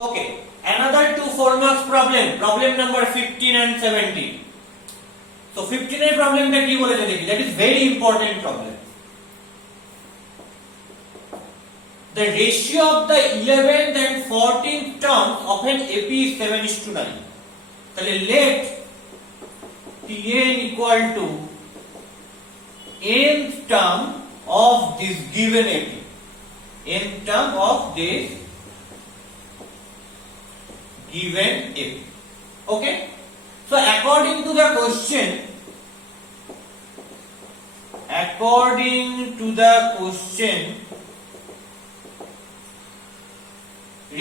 Okay, another two 4 marks problem number 15 and 17. So 15 এর প্রবলেমটা কি বলেছে দেখি, that is very important problem. The ratio of the 11th and 14th terms of an AP is 7:9. তাহলে let Tn equal to nth term of this given AP, nth term of this given AP. Okay, so according to the question,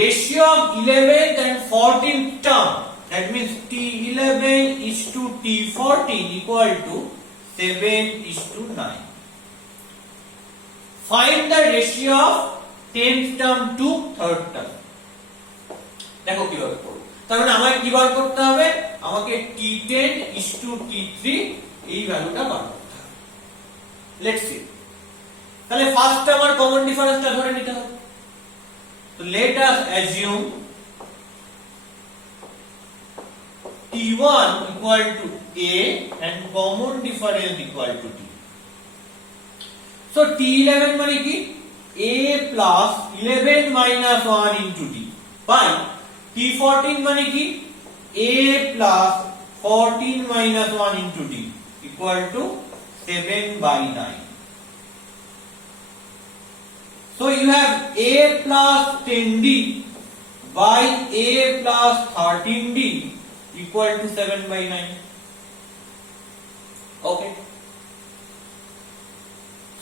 ratio of 11th and 14th term, that means T11 is to T14 equal to 7:9. Find the ratio of 10th term to 3rd term. দেখো কিভাবে করব। তার মানে আমাকে কি বার করতে হবে, আমাকে T10 is to T3 এই ভ্যালুটা বার করতে হবে। লেটস সি, তাহলে ফার্স্ট আমার কমন ডিফারেন্সটা ধরে নিতে হবে। তো let us assume T1 equal to A and common difference equal to T. So T11 মানে কি, A plus 11 minus 1 into D by T14 মানে কি, A plus 14 minus 1 into D equal to 7/9. So you have A plus 10D by A plus 13D equal to 7/9. Okay.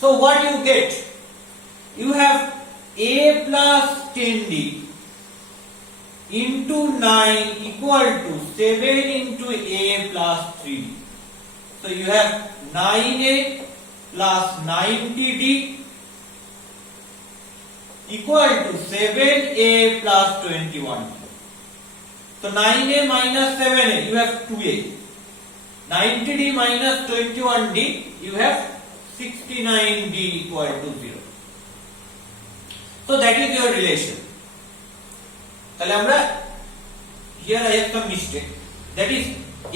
So what you get? You have A plus 10D into 9 equal to 7 into A plus 3D. So you have 9A plus 90D equal to 7A plus 21. So 9A minus 7A, you have 2A. 90D minus 21D, you have 69D equal to 0. So that is your relation. তাহলে আমরা here I have some mistake, that is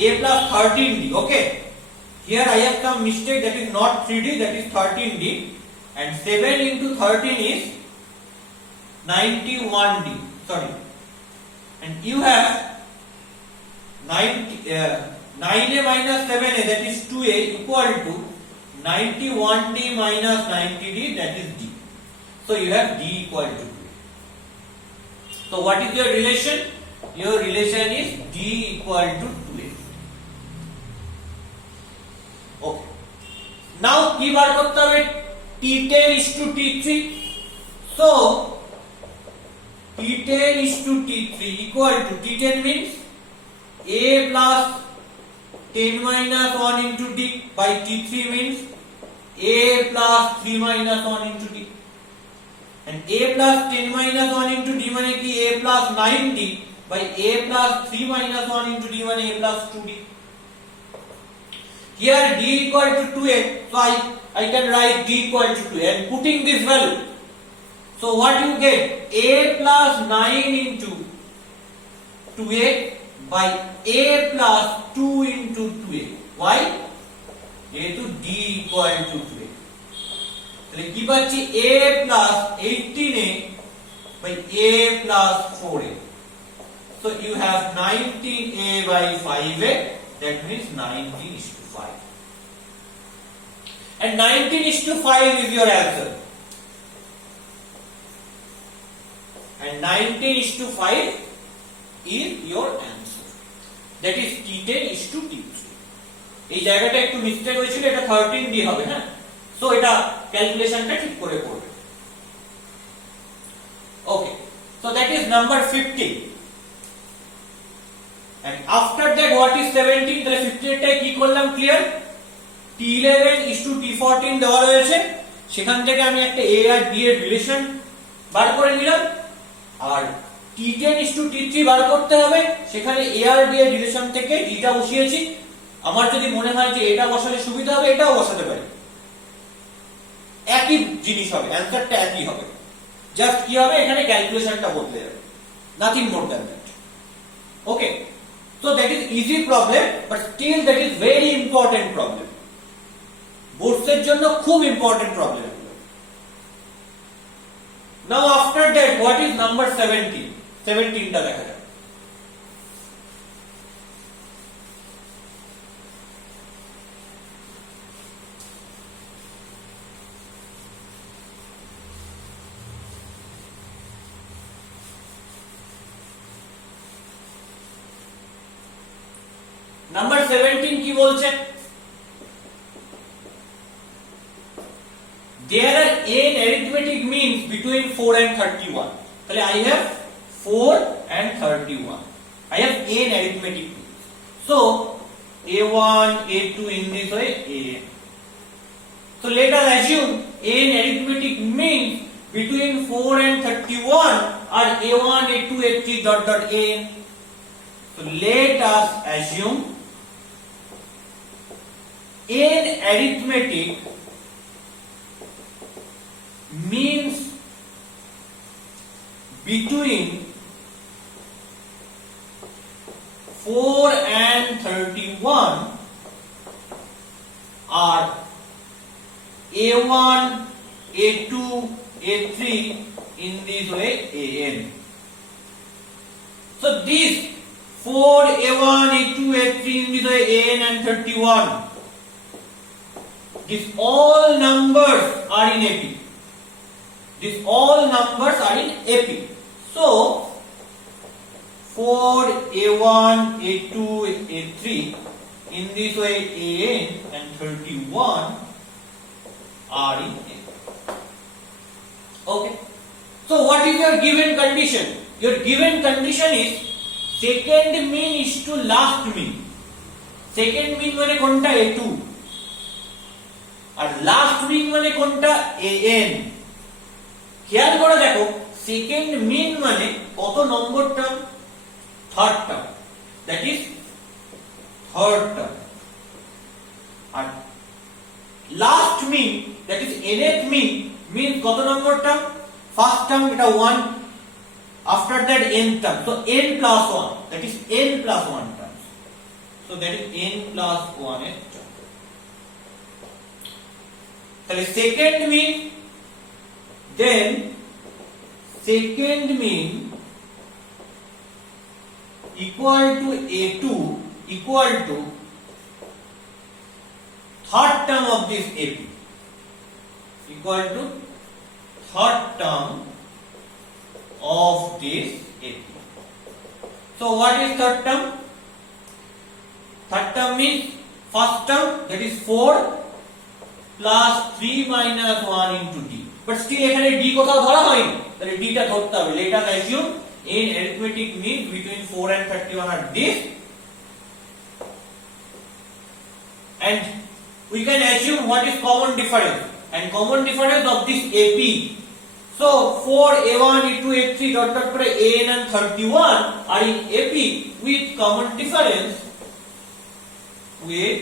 A plus 13D. Okay, here I have some mistake, that is not 3D, that is 13D, and 7 into 13 is 91D. Sorry, and you have 9A minus 7A, that is 2A equal to 91D minus 90D, that is D. So you have D equal to 2. So what is your relation? Your relation is D equal to 2A. Okay. Now কি বার করতে হবে? T10 is to T3. So T10 is to T3 equal to, T10 means A plus 10 minus 1 into D by T3 means A plus 3 minus 1 into D. And A plus 10 minus 1 into D মানে কি, A plus 9D by A plus 3 minus 1 into D মানে A plus 2D. Here D equal to 2A, so I can write D equal to 2A and putting this value. So what you get, A plus 9 into 2A by A plus 2 into 2A. Why? যেহেতু D equal to 2A. তাহলে কি পাচ্ছি, A plus 18A by A plus 4A. So you have 19A by 5A, that means 19 is to 5. And 19 is to 5 is your answer. And 19 is to 5 is your answer. That is T10 is to T3. এই জায়গাটা একটু mistake হয়েছিল, এটা 13D হবে, হ্যাঁ। So এটা ক্যালকুলেশনটা ঠিক করে করবে। Okay, so that is number 15. And after that what is 17? তাহলে 15 টাই কি করলাম, clear? T11 is to T14 দেওয়া রয়েছে, সেখান থেকে আমি একটা A আর D এর রিলেশন বার করে নিলাম, আর T10 is to T3 বার করতে হবে, সেখানে A আর D এর রিলেশন থেকে D টা বসিয়েছি। আমার যদি মনে হয় যে এটা বসালে সুবিধা হবে, এটাও বসাতে পারি, একই জিনিস হবে, অ্যানসারটা একই হবে, জাস্ট কি হবে, এখানে ক্যালকুলেশনটা বদলে যাবে। nothing more than that. Okay, so that is easy problem, but still that is very important problem. Boards জন্য খুব important problem. Now after that, what is number 17? 17 টা দেখা যাক. Number 17 কি বলছে? There are n arithmetic means between 4 and 31. তাহলে I have 4 and 31. I have n arithmetic means. So a1, a2 in this way, an. So let us assume n arithmetic means between 4 and 31 are a1, a2, a3 dot dot an. So let us assume n arithmetic means between 4 and 31 are a1, a2, a3 in this way, an. So these 4, a1, a2, a3 in this way, an and 31. These all numbers are in AP. These all numbers are in AP. So 4, a1, a2, a3 in this way, an and 31 are in AP. Okay. So what is your given condition? Your given condition is second mean is to last mean. Second mean মানে কোনটা a2 আর last মিন মানে কোনটা an. খেয়াল করে দেখো second mean মানে কত নম্বর term? Third term, that is third term. আর last mean that is nth mean mean কত নম্বর টার্ম? ফার্স্ট টার্ম, এটা 1, after that n term, so n plus 1, that is n plus 1 term, so that is n plus 1 এর term. তাহলে second mean, then second mean equal to a2 equal to third term of this AP, equal to third term of this AP. So what is third term? Third term means first term, that is 4 plus 3 minus 1 into d. But still এখানে d কোথাও ধরা হয়নি, তাহলে d টা ধরতে হবে। Let us assume in arithmetic mean between 4 and 31 are this, and we can assume what is common difference, and common difference of this AP. So 4, a1, a2, a3 dot dot করে an and 31 are in AP with common difference, with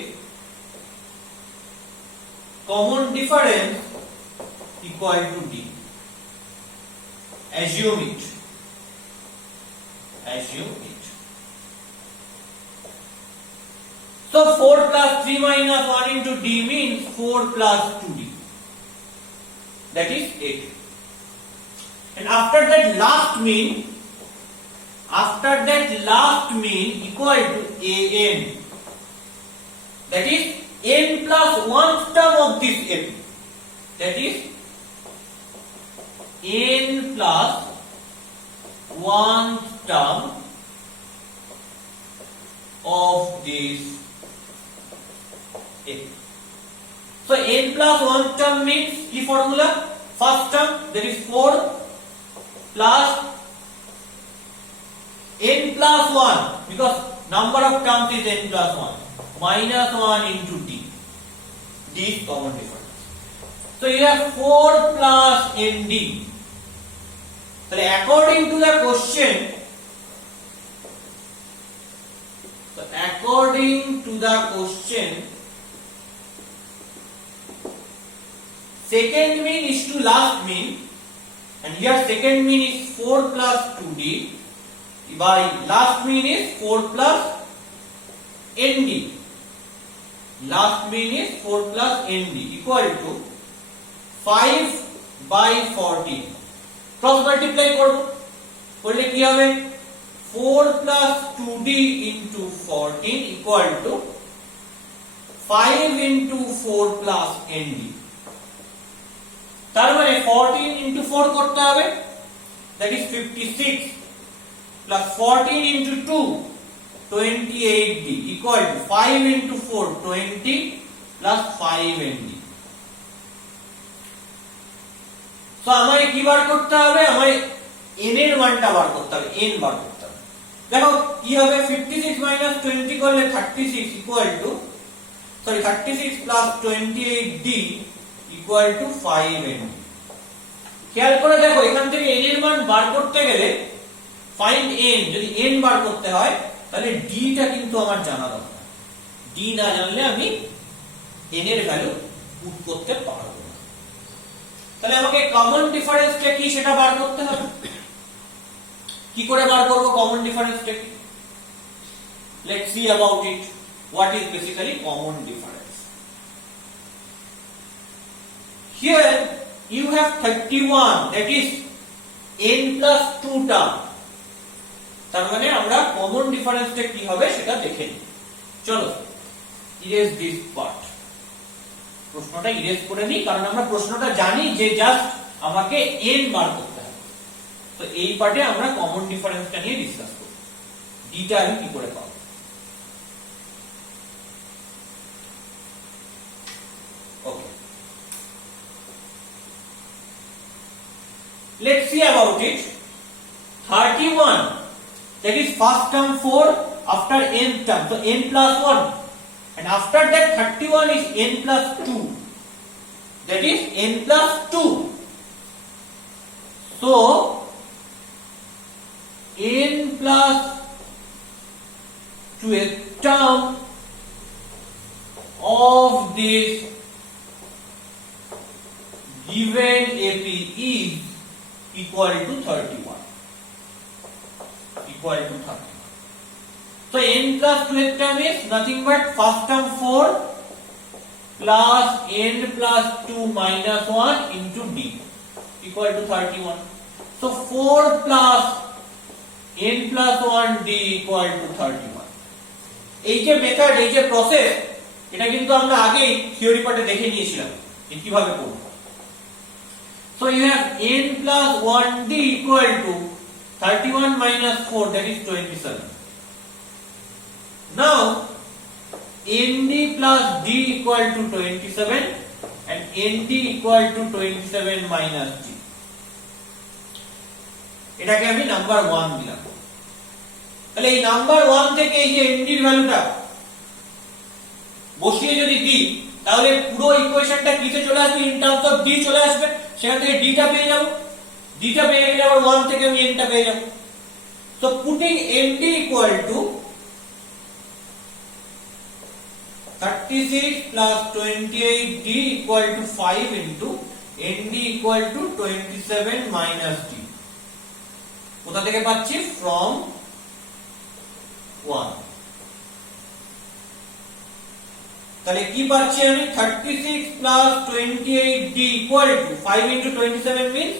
common difference equal to d. Assume it. Assume it. So 4 plus 3 minus 1 into d means 4 plus 2d. That is 8. And after that last mean equal to an. That is n plus 1th term of this AP. That is n plus 1th term of this AP. So n plus 1th term means key formula? First term, that is 4 plus n plus 1, because number of terms is n plus 1, minus 1 into d. D is common difference. So you have 4 plus nd. So according to the question, second mean is to last mean, and here second mean is 4 plus 2d, by last mean is 4 plus nd. Last mean is 4 plus nd equal to 5 by 14. Cross multiply করব, করলে কি হবে 4 plus 2d into 14 equal to 5 into 4 plus nd. তার মানে 14 into 4 করতে হবে, that is 56 plus 14 into 2 28d equal to 5 into 4 20 plus 5nd. তো আমায় কি বার করতে হবে, আমায় n এর মানটা বার করতে হবে, n বার করতে হবে। দেখো কি হবে 56 minus 20 করলে 36 equal to 36 plus 28d equal to 5nd. খেয়াল করে দেখো এখান থেকে n এর মান বার করতে গেলে find n, যদি n বার করতে হয় তাহলে d টা কিন্তু আমার জানা দরকার। d না জানলে আমি n এর ভ্যালু পুট করতে পারবো না। তাহলে আমাকে কমন ডিফারেন্সটা কি সেটা বার করতে হবে। কি করে বার করব কমন ডিফারেন্সটা কি? Let's see about it. What is basically common difference? Here you have 31, that is n plus 2 term. তার মানে আমরা কমন ডিফারেন্সটা কি হবে সেটা দেখে নিই। চলো ইরেজ দিস পার্ট, প্রশ্নটা ইরেজ করে নিই, কারণ আমরা প্রশ্নটা জানি যে জাস্ট আমাকে n বার করতে হবে। তো এই পার্টে আমরা কমন ডিফারেন্সটা নিয়ে ডিসকাস করব, ডিটা আমি কি করে পাবো। ওকে, let's see about it. 31, that is first term 4 after n term, so n plus 1, and after that 31 is n plus 2, that is n plus 2. So n plus 2th term of this given AP is equal to 31. Equal to 31. So n plus 2th term is nothing but first term 4 plus n plus 2 minus 1 into d equal to 31. So 4 plus n plus 1 d equal to 31. এই যে method, এই যে process, এটা কিন্তু আমরা আগেই theory পার্টে দেখে নিয়েছিলাম যে কিভাবে করব। So you have n plus 1d equal to 31 minus 4, that is 27. Now nd plus d equal to 27 and nd equal to 27 minus d. এটাকে আমি নাম্বার 1 দিলাম। তাহলে এই নাম্বার 1 থেকে এই যে nd এর ভ্যালুটা বসিয়ে যদি দিই তাহলে পুরো ইকুয়েশনটা কিতে চলে আসবে, ইন টার্মস অফ d চলে আসবে। সেখান থেকে d টা পেয়ে যাব, d টা পেয়ে গেলে আবার 1 থেকে আমি n টা পেয়ে যাব। So putting nd equal to 36 plus 28d equal to 5 into nd equal to 27 minus d. কোথা থেকে পাচ্ছি? From 1. তাহলে কি পাচ্ছি আমি? 36 plus 28d equal to 5 into 27 means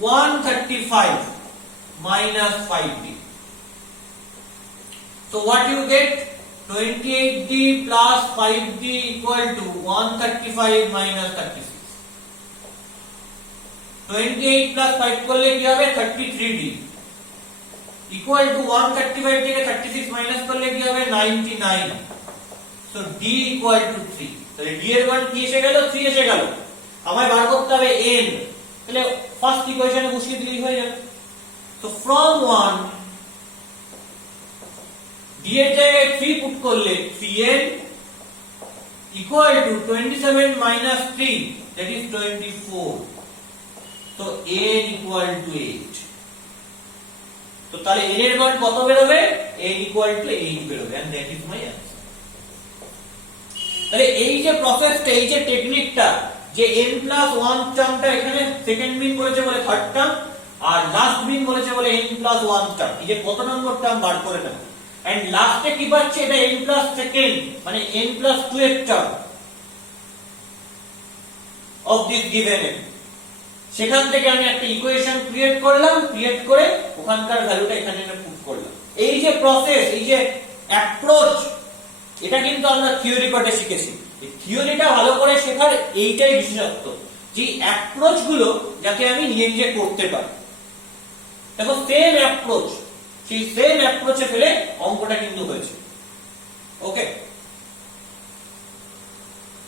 135 minus 5d. So what you get? 28d plus 5d equal to 135 minus 36. 28 plus 5 করলে কি হবে? 33d equal to 135 থেকে 36 মাইনাস করলে কি হবে? 99. So d equal to 3. তাহলে d এর মান কি এসে গেল? 3 এসে গেল। আমায় বার করতে হবে n, তাহলে ফার্স্ট ইকুয়েশনে বসিয়ে দিলেই হয়ে যাবে। So from 1 d এর জায়গায় 3 পুট করলে 3n equal to 27 minus 3, that is 24. So n equal to 8. তো তাহলে n এর মান কত বেরোবে? n equal to 8 বেরোবে, and that is my answer. তাহলে এই যে প্রসেসটা, এই যে টেকনিকটা, যে n plus 1 টার্মটা এখানে সেকেন্ড মিন করেছে বলে থার্ড টার্ম, আর লাস্ট মিন বলেছে বলে n প্লাস 1 টার্ম, এই যে কত নম্বর টার্ম বার করে নেব, এন্ড লাস্টে কি পাচ্ছি, এটা n প্লাস সেকেন্ড মানে n প্লাস 2 এর term of this given n। সেখান থেকে আমি একটা ইকুয়েশন ক্রিয়েট করলাম, ক্রিয়েট করে ওখানকার ভ্যালুটা এখানে এনে পুট করলাম। এই যে প্রসেস, এই যে অ্যাপ্রোচ, এটা কিন্তু আমরা থিওরি পার্টে শিখেছি। এই থিওরিটা ভালো করে শেখার এইটাই বিশেষত্ব, যে অ্যাপ্রোচ গুলো যাতে আমি নিজে নিজে করতে পারি। দেখো সেম অ্যাপ্রোচ, সেই সেম অ্যাপ্রোচে ফেলে অঙ্কটা কিন্তু হয়েছে। ওকে।